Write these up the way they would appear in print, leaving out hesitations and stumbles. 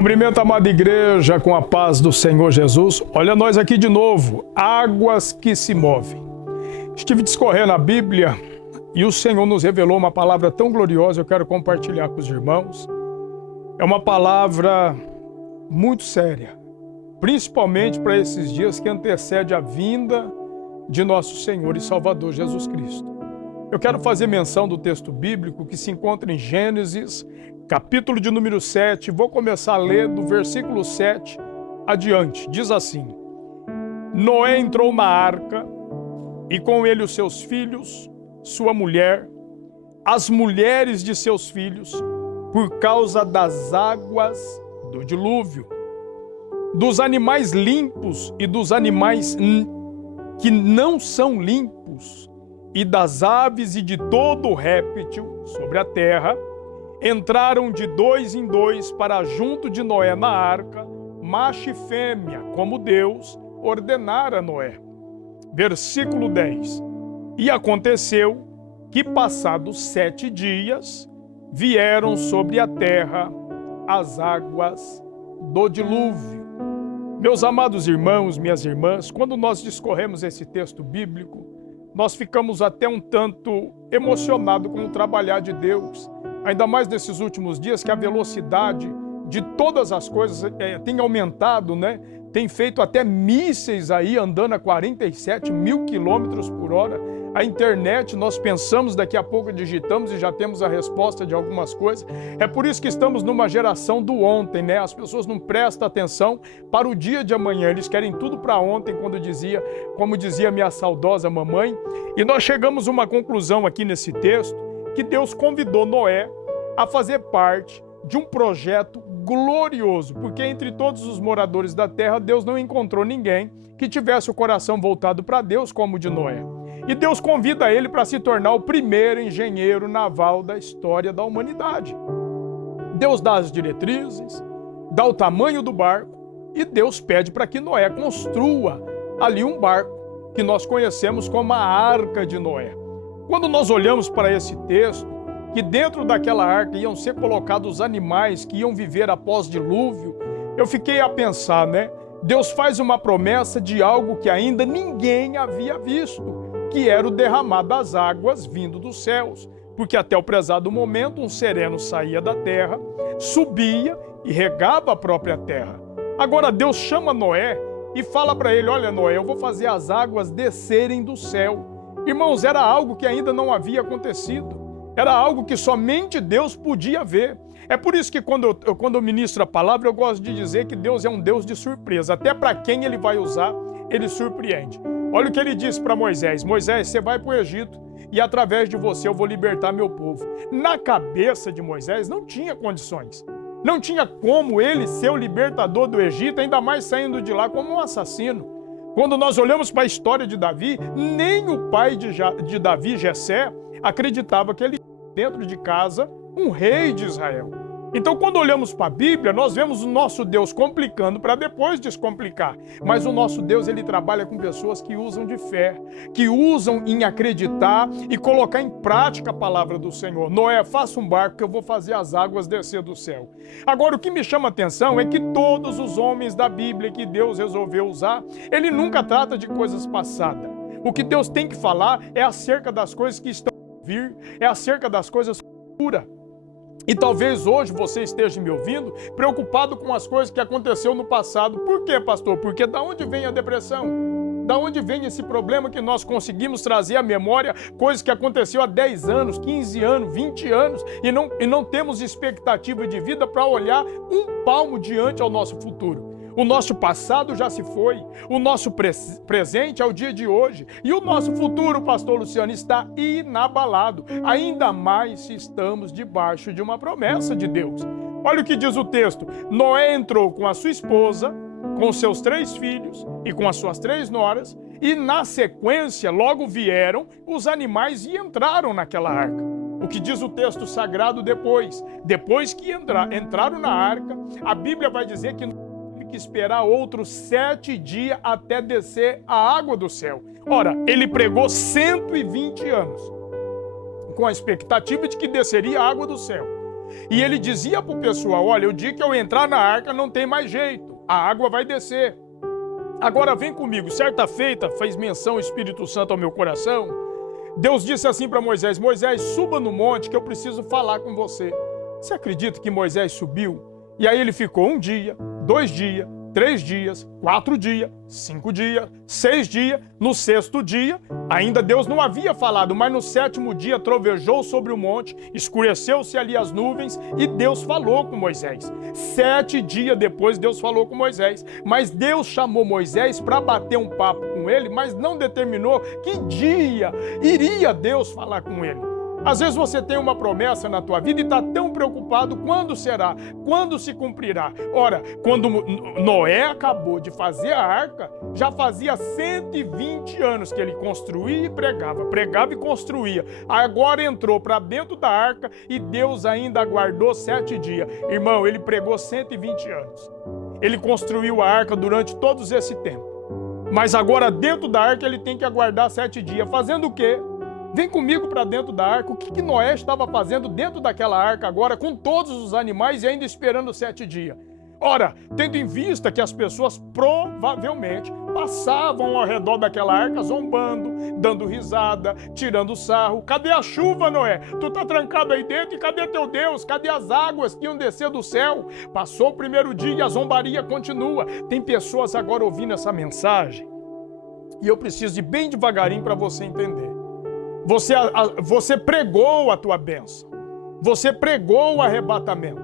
Cumprimento a amada igreja com a paz do Senhor Jesus. Olha nós aqui de novo, águas que se movem. Estive discorrendo a Bíblia e o Senhor nos revelou uma palavra tão gloriosa, eu quero compartilhar com os irmãos. É uma palavra muito séria, principalmente para esses dias que antecede a vinda de nosso Senhor e Salvador Jesus Cristo. Eu quero fazer menção do texto bíblico que se encontra em Gênesis, capítulo de número 7, vou começar a ler do versículo 7 adiante. Diz assim: Noé entrou na arca, e com ele os seus filhos, sua mulher, as mulheres de seus filhos, por causa das águas do dilúvio, dos animais limpos e dos animais que não são limpos, e das aves e de todo o réptil sobre a terra, entraram de dois em dois para junto de Noé na arca, macho e fêmea, como Deus ordenara a Noé. Versículo 10. E aconteceu que, passados 7 dias, vieram sobre a terra as águas do dilúvio. Meus amados irmãos, minhas irmãs, quando nós discorremos esse texto bíblico, nós ficamos até um tanto emocionados com o trabalhar de Deus, ainda mais nesses últimos dias que a velocidade de todas as coisas tem aumentado, né? Tem feito até mísseis aí andando a 47 mil quilômetros por hora. A internet, nós pensamos, daqui a pouco digitamos e já temos a resposta de algumas coisas. É por isso que estamos numa geração do ontem, né? As pessoas não prestam atenção para o dia de amanhã. Eles querem tudo para ontem, como dizia minha saudosa mamãe. E nós chegamos a uma conclusão aqui nesse texto, que Deus convidou Noé a fazer parte de um projeto glorioso, porque entre todos os moradores da terra, Deus não encontrou ninguém que tivesse o coração voltado para Deus como o de Noé. E Deus convida ele para se tornar o primeiro engenheiro naval da história da humanidade. Deus dá as diretrizes, dá o tamanho do barco, e Deus pede para que Noé construa ali um barco que nós conhecemos como a Arca de Noé. Quando nós olhamos para esse texto, que dentro daquela arca iam ser colocados os animais que iam viver após dilúvio, eu fiquei a pensar, né? Deus faz uma promessa de algo que ainda ninguém havia visto, que era o derramar das águas vindo dos céus, porque até o prezado momento um sereno saía da terra, subia e regava a própria terra. Agora Deus chama Noé e fala para ele: olha, Noé, eu vou fazer as águas descerem do céu. Irmãos, era algo que ainda não havia acontecido. Era algo que somente Deus podia ver. É por isso que quando eu ministro a palavra, eu gosto de dizer que Deus é um Deus de surpresa. Até para quem ele vai usar, ele surpreende. Olha o que ele disse para Moisés: Moisés, você vai para o Egito e através de você eu vou libertar meu povo. Na cabeça de Moisés não tinha condições. Não tinha como ele ser o libertador do Egito, ainda mais saindo de lá como um assassino. Quando nós olhamos para a história de Davi, nem o pai de Davi, Jessé, acreditava que ele tinha dentro de casa um rei de Israel. Então, quando olhamos para a Bíblia, nós vemos o nosso Deus complicando para depois descomplicar. Mas o nosso Deus, ele trabalha com pessoas que usam de fé, que usam em acreditar e colocar em prática a palavra do Senhor. Noé, faça um barco que eu vou fazer as águas descer do céu. Agora, o que me chama a atenção é que todos os homens da Bíblia que Deus resolveu usar, ele nunca trata de coisas passadas. O que Deus tem que falar é acerca das coisas que estão por vir, é acerca das coisas futuras. E talvez hoje você esteja me ouvindo preocupado com as coisas que aconteceu no passado. Por quê, pastor? Porque da onde vem a depressão? Da onde vem esse problema que nós conseguimos trazer à memória coisas que aconteceu há 10 anos, 15 anos, 20 anos e não temos expectativa de vida para olhar um palmo diante ao nosso futuro? O nosso passado já se foi, o nosso presente é o dia de hoje e o nosso futuro, pastor Luciano, está inabalado, ainda mais se estamos debaixo de uma promessa de Deus. Olha o que diz o texto: Noé entrou com a sua esposa, com seus 3 filhos e com as suas 3 noras, e na sequência logo vieram os animais e entraram naquela arca. O que diz o texto sagrado depois que entraram na arca, a Bíblia vai dizer que esperar outros 7 dias até descer a água do céu. Ora, ele pregou 120 anos com a expectativa de que desceria a água do céu. E ele dizia para o pessoal, olha, o dia que eu entrar na arca não tem mais jeito, a água vai descer. Agora vem comigo, certa feita, fez menção o Espírito Santo ao meu coração, Deus disse assim para Moisés, Moisés, suba no monte que eu preciso falar com você. Você acredita que Moisés subiu? E aí ele ficou 1 dia, 2 dias, 3 dias, 4 dias, 5 dias, 6 dias. No 6º dia, ainda Deus não havia falado, mas no 7º dia trovejou sobre o monte, escureceu-se ali as nuvens e Deus falou com Moisés. 7 dias depois Deus falou com Moisés, mas Deus chamou Moisés para bater um papo com ele, mas não determinou que dia iria Deus falar com ele. Às vezes você tem uma promessa na tua vida e está tão preocupado quando será, quando se cumprirá. Ora, quando Noé acabou de fazer a arca, já fazia 120 anos que ele construía e pregava e construía. Agora entrou para dentro da arca e Deus ainda aguardou 7 dias. Irmão, ele pregou 120 anos. Ele construiu a arca durante todos esse tempo. Mas agora dentro da arca ele tem que aguardar 7 dias. Fazendo o quê? Vem comigo para dentro da arca. O que Noé estava fazendo dentro daquela arca agora, com todos os animais e ainda esperando 7 dias? Ora, tendo em vista que as pessoas provavelmente passavam ao redor daquela arca zombando, dando risada, tirando sarro. Cadê a chuva, Noé? Tu tá trancado aí dentro e cadê teu Deus? Cadê as águas que iam descer do céu? Passou o 1º dia e a zombaria continua. Tem pessoas agora ouvindo essa mensagem e eu preciso ir bem devagarinho para você entender. Você pregou a tua bênção, você pregou o arrebatamento,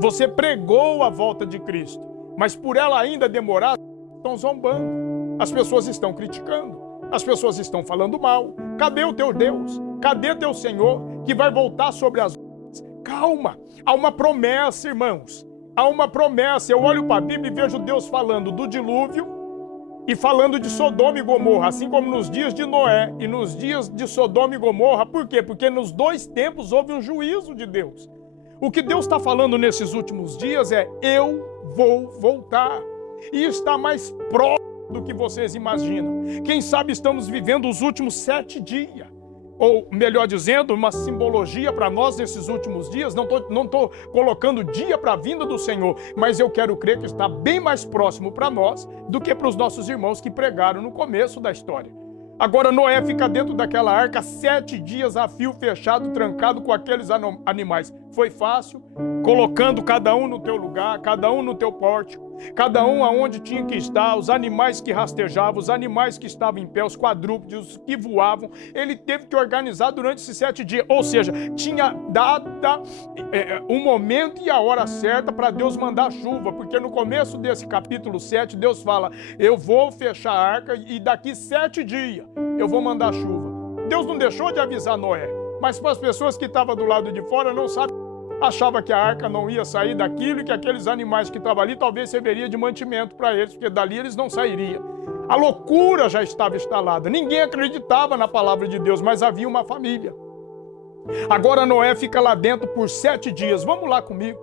você pregou a volta de Cristo, mas por ela ainda demorar, estão zombando, as pessoas estão criticando, as pessoas estão falando mal. Cadê o teu Deus? Cadê teu Senhor que vai voltar sobre as nuvens? Calma, há uma promessa, irmãos, há uma promessa. Eu olho para a Bíblia e vejo Deus falando do dilúvio, e falando de Sodoma e Gomorra, assim como nos dias de Noé e nos dias de Sodoma e Gomorra. Por quê? Porque nos 2 tempos houve um juízo de Deus. O que Deus está falando nesses últimos dias é, eu vou voltar. E está mais próximo do que vocês imaginam. Quem sabe estamos vivendo os últimos 7 dias. Ou, melhor dizendo, uma simbologia para nós nesses últimos dias. Não estou colocando dia para a vinda do Senhor, mas eu quero crer que está bem mais próximo para nós do que para os nossos irmãos que pregaram no começo da história. Agora Noé fica dentro daquela arca 7 dias a fio fechado, trancado com aqueles animais. Foi fácil? Colocando cada um no teu lugar, cada um no teu pórtico, cada um aonde tinha que estar, os animais que rastejavam, os animais que estavam em pé, os quadrúpedes, os que voavam. Ele teve que organizar durante esses 7 dias. Ou seja, tinha data, um momento e a hora certa para Deus mandar chuva, porque no começo desse capítulo 7, Deus fala, eu vou fechar a arca e daqui 7 dias eu vou mandar chuva. Deus não deixou de avisar Noé, mas para as pessoas que estavam do lado de fora não sabem, achava que a arca não ia sair daquilo e que aqueles animais que estavam ali talvez serviria de mantimento para eles, porque dali eles não sairiam. A loucura já estava instalada, ninguém acreditava na palavra de Deus, mas havia uma família. Agora Noé fica lá dentro por 7 dias, vamos lá comigo.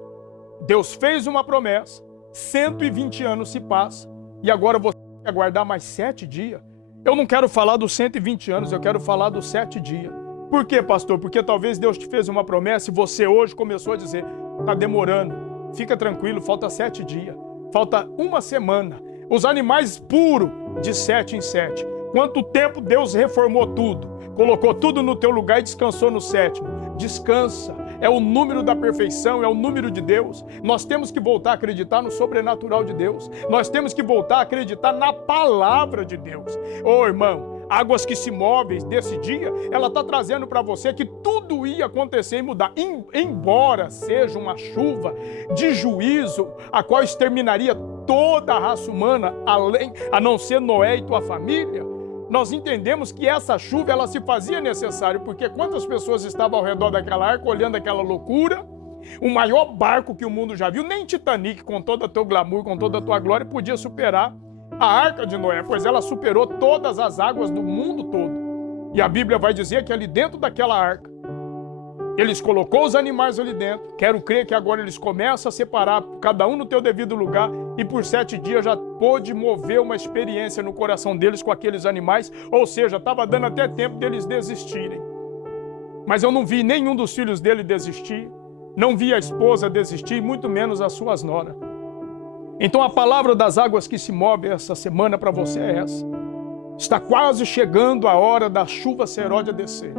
Deus fez uma promessa, 120 anos se passam, e agora você quer aguardar mais 7 dias? Eu não quero falar dos 120 anos, eu quero falar dos 7 dias. Por quê, pastor? Porque talvez Deus te fez uma promessa e você hoje começou a dizer, está demorando, fica tranquilo, falta 7 dias, falta 1 semana. Os animais puros, de 7 em 7. Quanto tempo Deus reformou tudo, colocou tudo no teu lugar e descansou no 7º. Descansa, é o número da perfeição, é o número de Deus. Nós temos que voltar a acreditar no sobrenatural de Deus. Nós temos que voltar a acreditar na palavra de Deus. Ô irmão, águas que se movem desse dia, ela está trazendo para você que tudo ia acontecer e mudar. Embora seja uma chuva de juízo, a qual exterminaria toda a raça humana, a não ser Noé e tua família, nós entendemos que essa chuva ela se fazia necessária, porque quantas pessoas estavam ao redor daquela arca olhando aquela loucura, o maior barco que o mundo já viu, nem Titanic, com todo o teu glamour, com toda a tua glória, podia superar a arca de Noé, pois ela superou todas as águas do mundo todo. E a Bíblia vai dizer que ali dentro daquela arca, eles colocou os animais ali dentro. Quero crer que agora eles começam a separar cada um no teu devido lugar e por 7 dias já pôde mover uma experiência no coração deles com aqueles animais, ou seja, estava dando até tempo deles desistirem. Mas eu não vi nenhum dos filhos dele desistir, não via a esposa desistir, muito menos as suas noras. Então a palavra das águas que se move essa semana para você é essa. Está quase chegando a hora da chuva seródia descer.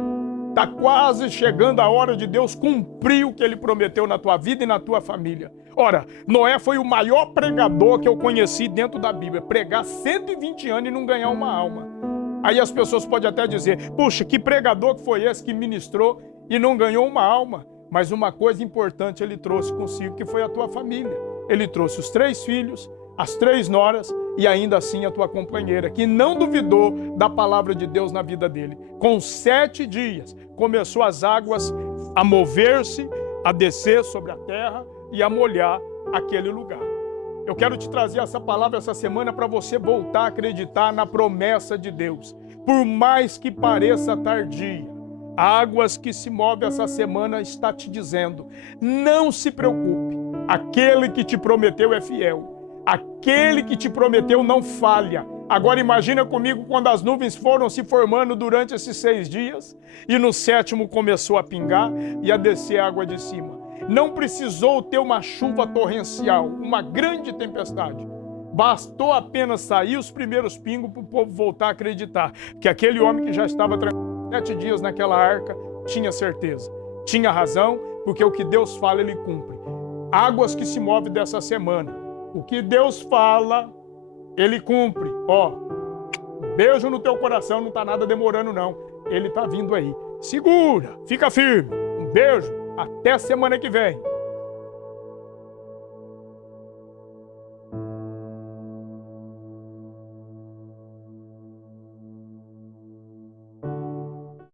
Está quase chegando a hora de Deus cumprir o que Ele prometeu na tua vida e na tua família. Ora, Noé foi o maior pregador que eu conheci dentro da Bíblia. Pregar 120 anos e não ganhar uma alma. Aí as pessoas podem até dizer, puxa, que pregador que foi esse que ministrou e não ganhou uma alma? Mas uma coisa importante ele trouxe consigo, que foi a tua família. Ele trouxe os 3 filhos, as 3 noras e ainda assim a tua companheira, que não duvidou da palavra de Deus na vida dele. Com 7 dias, começou as águas a mover-se, a descer sobre a terra e a molhar aquele lugar. Eu quero te trazer essa palavra essa semana para você voltar a acreditar na promessa de Deus. Por mais que pareça tardia, águas que se move essa semana está te dizendo, não se preocupe, aquele que te prometeu é fiel, aquele que te prometeu não falha. Agora imagina comigo quando as nuvens foram se formando durante esses 6 dias e no 7º começou a pingar e a descer água de cima. Não precisou ter uma chuva torrencial, uma grande tempestade. Bastou apenas sair os primeiros pingos para o povo voltar a acreditar que aquele homem que já estava 7 dias naquela arca tinha certeza, tinha razão, porque o que Deus fala, Ele cumpre. Águas que se movem dessa semana. O que Deus fala, Ele cumpre. Ó, beijo no teu coração, não está nada demorando não. Ele está vindo aí. Segura, fica firme. Um beijo, até semana que vem.